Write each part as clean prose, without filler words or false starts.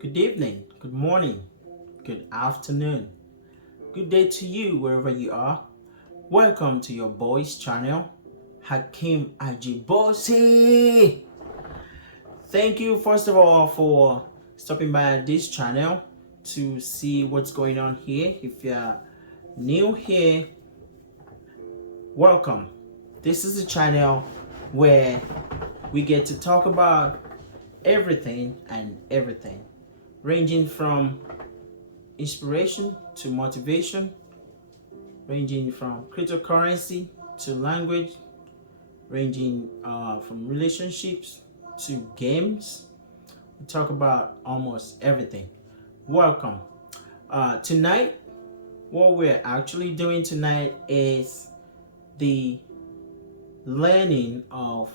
Good evening, good morning, good afternoon, good day to you wherever you are. Welcome to your boys channel, Hakim Ajibose. Thank you first of all for stopping by this channel to see what's going on here. If you're new here, welcome. This is a channel where we get to talk about everything and everything, ranging from inspiration to motivation, ranging from cryptocurrency to language, ranging from relationships to games. We talk about almost everything. Welcome. Tonight, what we're actually doing tonight is the learning of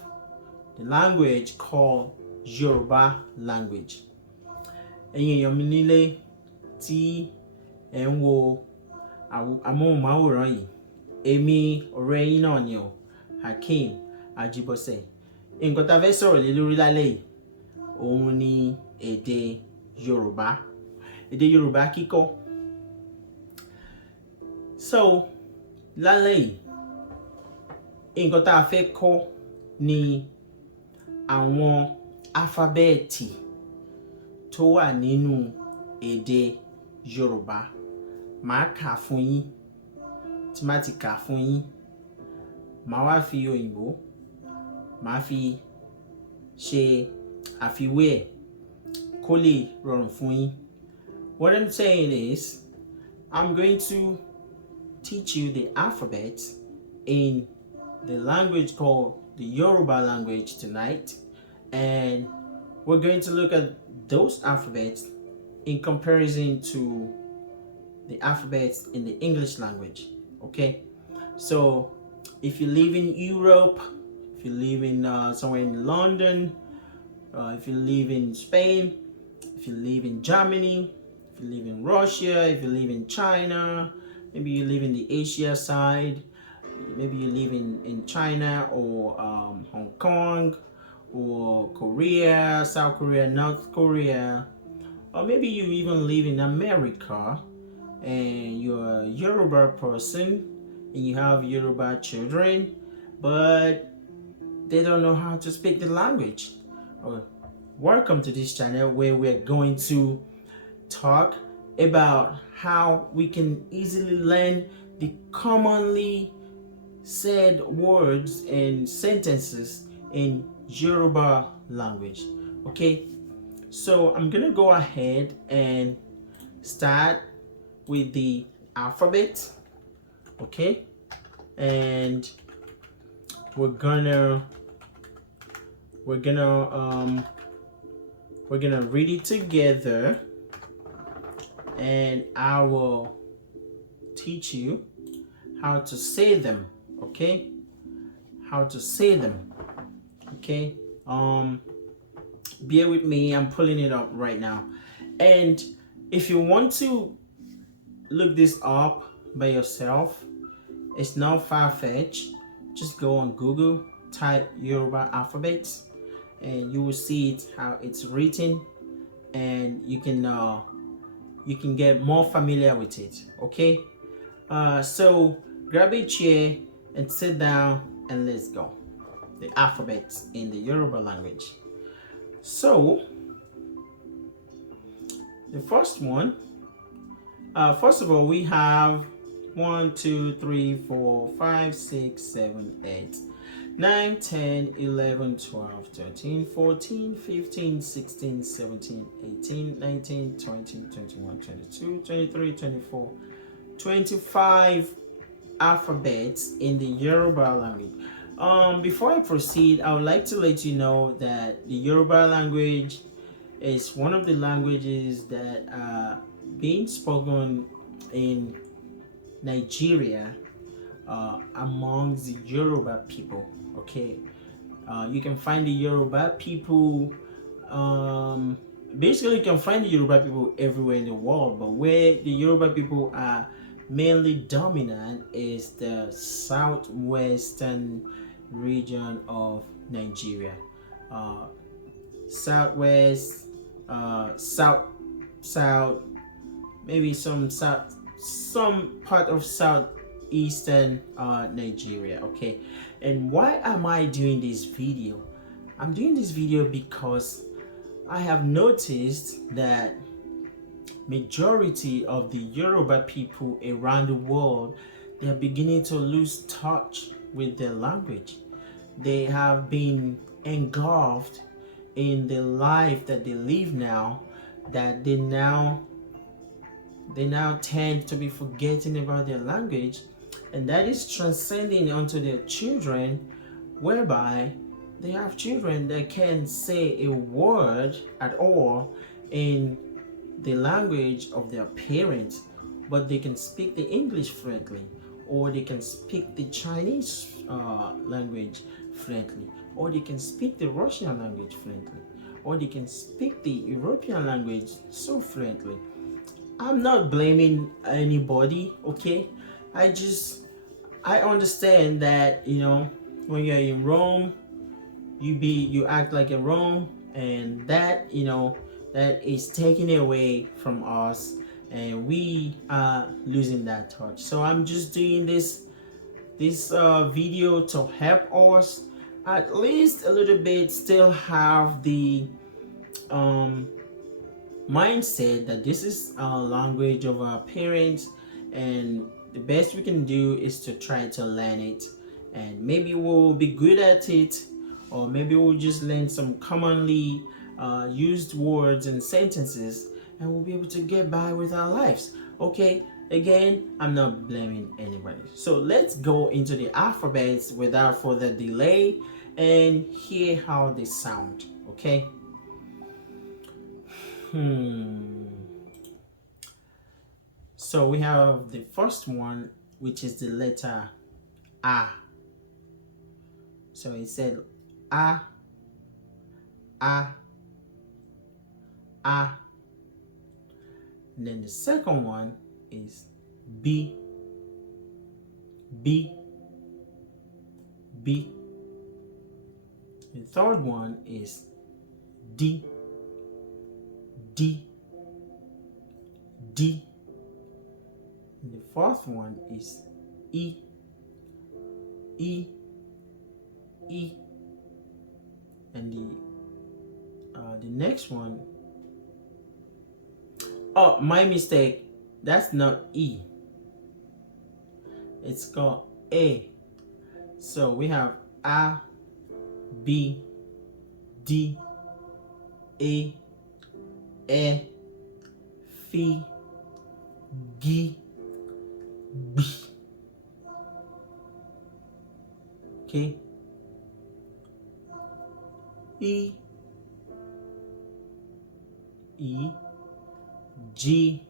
the language called Yoruba language. Ẹ̀yin èèyàn mi nílé tí ẹ̀ ń wo amóhùnmáwòrán yìí, èmi ọ̀rẹ́ yín náà ni o, Hakim Ajibose. Nǹkan tá a fẹ́ sọ̀rọ̀ lé lórí lálẹ́ yìí, òun ni èdè Yorùbá. Èdè Yorùbá kíkọ́. So, lálẹ́ yìí, nǹkan tá a fẹ́ kọ́ ni àwọn alifábẹ́ẹ̀tì tó wà nínú èdè Yorùbá. Màá kà fún yín. Tí màá ti kà fún yín, màá wá fi òyìnbó, màá fi ṣe àfiwé ẹ̀ kó lè rọrùn fún yín. What I'm saying is, I'm going to teach you the alphabet in the language called the Yoruba language tonight, and we're going to look at those alphabets in comparison to the alphabets in the English language. Okay, so if you live in Europe, if you live in somewhere in London, if you live in Spain, if you live in Germany, if you live in Russia, if you live in China, maybe you live in the Asia side, maybe you live in China or Hong Kong or Korea, South Korea, North Korea, or maybe you even live in America and you're a Yoruba person and you have Yoruba children, but they don't know how to speak the language. Welcome to this channel where we're going to talk about how we can easily learn the commonly said words and sentences in Yoruba language. Okay, so I'm gonna go ahead and start with the alphabet. Okay, and we're gonna read it together, and I will teach you how to say them. Okay, how to say them. Okay, bear with me, I'm pulling it up right now. And if you want to look this up by yourself, it's not far-fetched. Just go on Google, type Yoruba alphabet, and you will see it how it's written, and you can get more familiar with it. Okay, so grab a chair and sit down and let's go. The alphabet in the Yoruba language. So the first one, first of all, we have 1, 2, 3, 4, 5, 6, 7, 8, 9, 10, 11, 12, 13, 14, 15, 16, 17, 18, 19, 20, 21, 22, 23, 24, 25 alphabets in the Yoruba language. Before I proceed, I would like to let you know that the Yoruba language is one of the languages that are being spoken in Nigeria among the Yoruba people. Okay, you can find the Yoruba people, basically you can find the Yoruba people everywhere in the world, but where the Yoruba people are mainly dominant is the southwestern region of Nigeria. Southwest, south, maybe some part of southeastern Nigeria. Okay, and why am I doing this video? I'm doing this video because I have noticed that majority of the Yoruba people around the world, they are beginning to lose touch with their language. They have been engulfed in the life that they live now, that they now tend to be forgetting about their language, and that is transcending onto their children, whereby they have children that can't say a word at all in the language of their parents, but they can speak the English fluently, or they can speak the Chinese language fluently, or they can speak the Russian language fluently, or they can speak the European language so fluently. I'm not blaming anybody, okay? I understand that, you know, when you're in Rome, you act like a Rome, and that, you know, that is taken away from us, and we are losing that touch. So I'm just doing this video to help us at least a little bit still have the mindset that this is our language of our parents, and the best we can do is to try to learn it, and maybe we'll be good at it, or maybe we'll just learn some commonly used words and sentences, and we'll be able to get by with our lives. Okay, again, I'm not blaming anybody. So let's go into the alphabets without further delay and hear how they sound. Okay. So we have the first one, which is the letter A. So it said A, A, A. And then the second one is B, B, B. The third one is D, D, D. And the fourth one is E, E, E. And the next one, oh, my mistake, that's not E, it's called A. So we have A, B, D, A, F, G, B. Okay. E, E, G,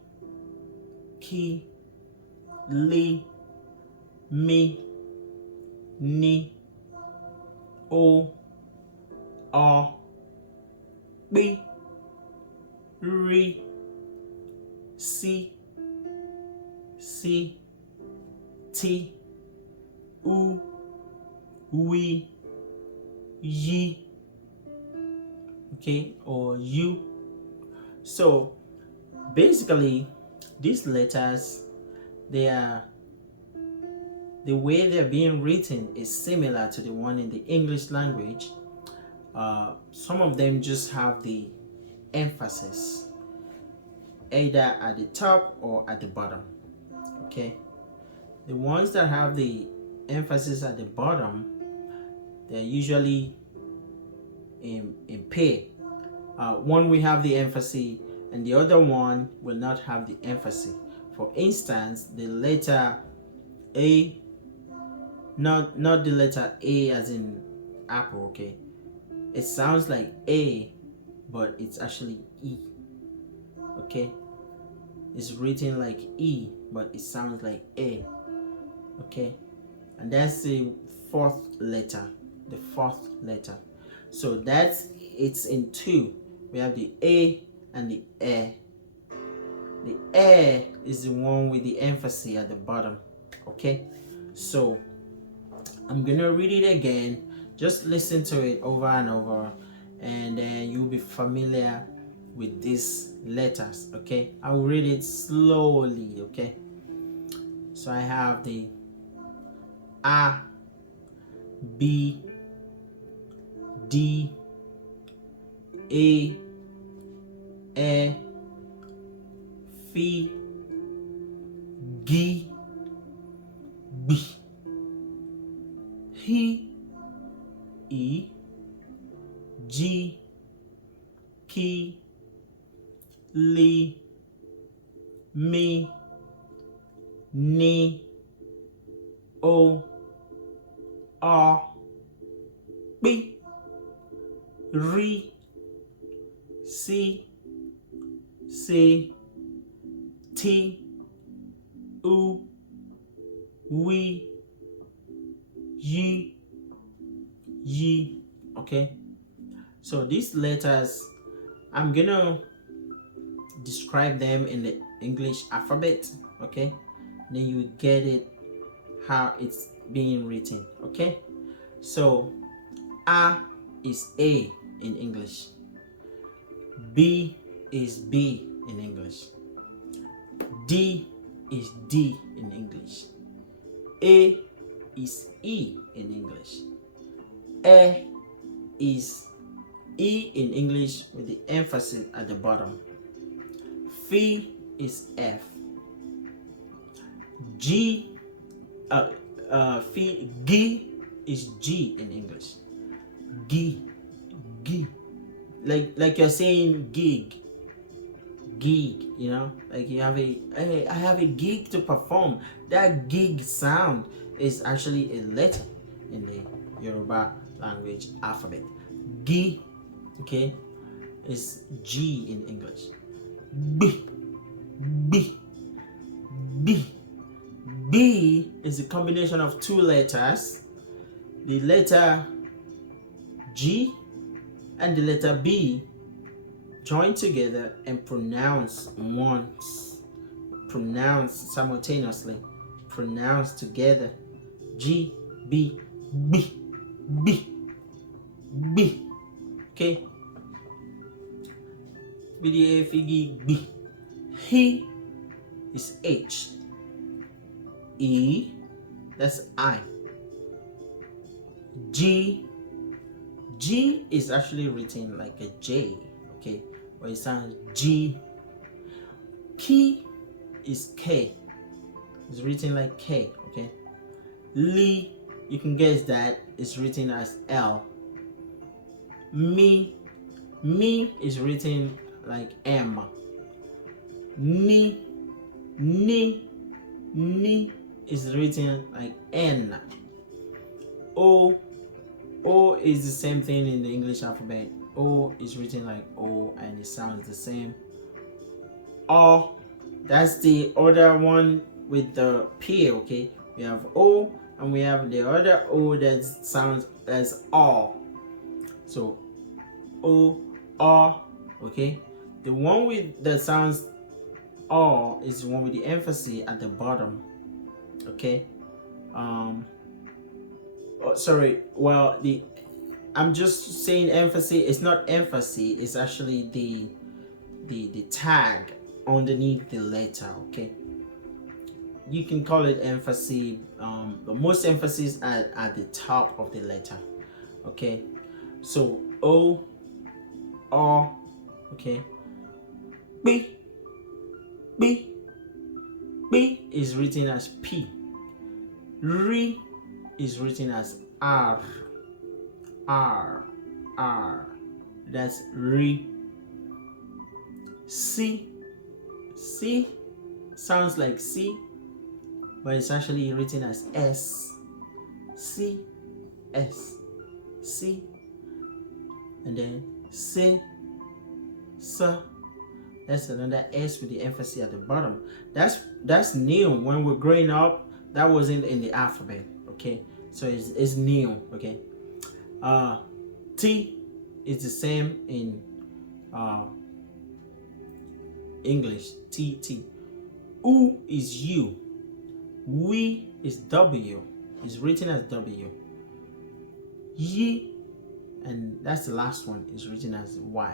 K, L, M, N, O, R, B, R, C, T, U, W, Y, okay, or U. So basically these letters, they are, the way they're being written is similar to the one in the English language. Some of them just have the emphasis either at the top or at the bottom. Okay, the ones that have the emphasis at the bottom, they're usually in pair. One will have the emphasis and the other one will not have the emphasis. For instance, the letter A, not the letter A as in apple, okay? It sounds like A, but it's actually E, okay? It's written like E, but it sounds like A, okay? And that's the fourth letter, the fourth letter. So that's, it's in two. We have the A and the A. The A is the one with the emphasis at the bottom, okay? So I'm gonna read it again. Just listen to it over and over, and then you'll be familiar with these letters. Okay, I will read it slowly. Okay, so I have the A, B, D, A, E, F, G, B, H, I, J, K, L, M, N, O, R, B, R, C, T, U, W, Y. Okay, so these letters, I'm gonna describe them in the English alphabet. Okay, then you get it how it's being written. Okay, so A is A in English, B is B in English, D is D in English, A is E in English, E is E in English with the emphasis at the bottom, F is F, G G is G in English, G, like you're saying gig, you know, like you have I have a gig to perform. That gig sound is actually a letter in the Yoruba language alphabet. G, okay, is G in English. B is a combination of two letters, the letter G and the letter B joined together and pronounced once, pronounced simultaneously, pronounced together. G, B, B, B, B. Okay. B, B. He is H. E, that's I. G is actually written like a J, okay, but it sounds G. K is K, it's written like K, okay. Li, you can guess that it's written as L. Me is written like M. Ni is written like N. O is the same thing in the English alphabet. O is written like O and it sounds the same. O, that's the other one with the P, okay? We have O and we have the other O that sounds as O. So O, okay? The one with that sounds O is the one with the emphasis at the bottom, okay? Well, I'm just saying emphasis. It's not emphasis, it's actually the tag underneath the letter, okay? You can call it emphasis, but most emphasis at the top of the letter, okay? So O, okay? B is written as P. R is written as R. That's R. C sounds like C, but it's actually written as S. C. And then S. That's another S with the emphasis at the bottom. That's new. When we're growing up, that wasn't in the alphabet, okay? So it's new, okay? T is the same in English. T. U is U. We is W. It's written as W. Y, and that's the last one, is written as Y.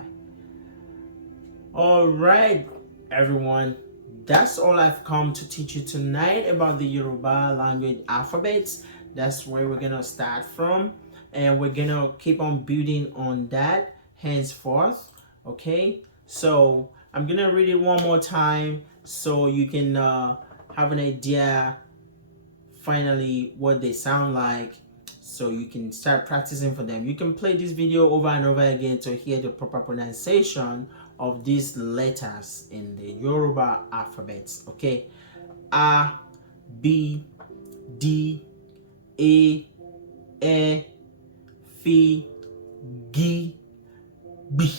All right, everyone. That's all I've come to teach you tonight about the Yoruba language alphabets. That's where we're gonna start from, and we're gonna keep on building on that henceforth. Okay, so I'm gonna read it one more time so you can have an idea finally what they sound like, so you can start practicing for them. You can play this video over and over again to hear the proper pronunciation of these letters in the Yoruba alphabets. Okay, A, B, D, A, E, F, G, B,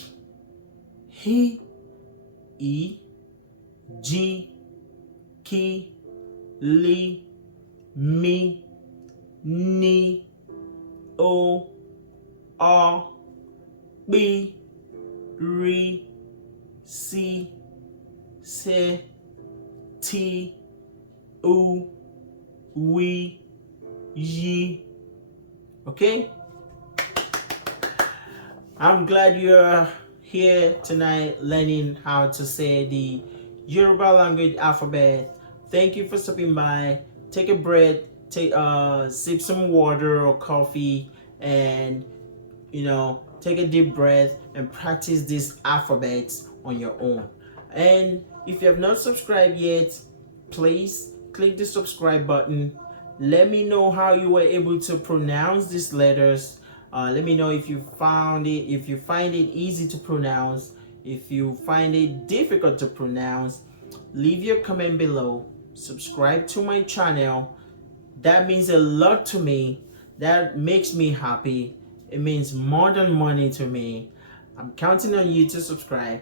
H, I, J, K, L, M, N, O, R, B, R, C, S, T, U, W, Y. Okay? I'm glad you're here tonight learning how to say the Yoruba language alphabet. Thank you for stopping by. Take a breath, sip some water or coffee, and take a deep breath and practice these alphabets on your own. And if you have not subscribed yet, please click the subscribe button. Let me know how you were able to pronounce these letters. Let me know if you find it easy to pronounce. If you find it difficult to pronounce, leave your comment below. Subscribe to my channel. That means a lot to me. That makes me happy. It means more than money to me. I'm counting on you to subscribe.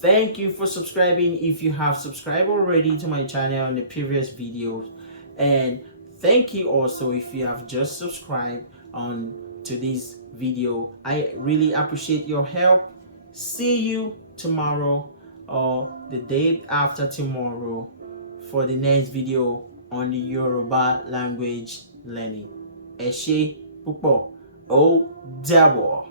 Thank you for subscribing if you have subscribed already to my channel in the previous videos. And thank you also if you have just subscribed on to this video. I really appreciate your help. See you tomorrow or the day after tomorrow for the next video on the Yoruba language learning. Ẹ ṣé púpọ̀. Ó dàbọ̀.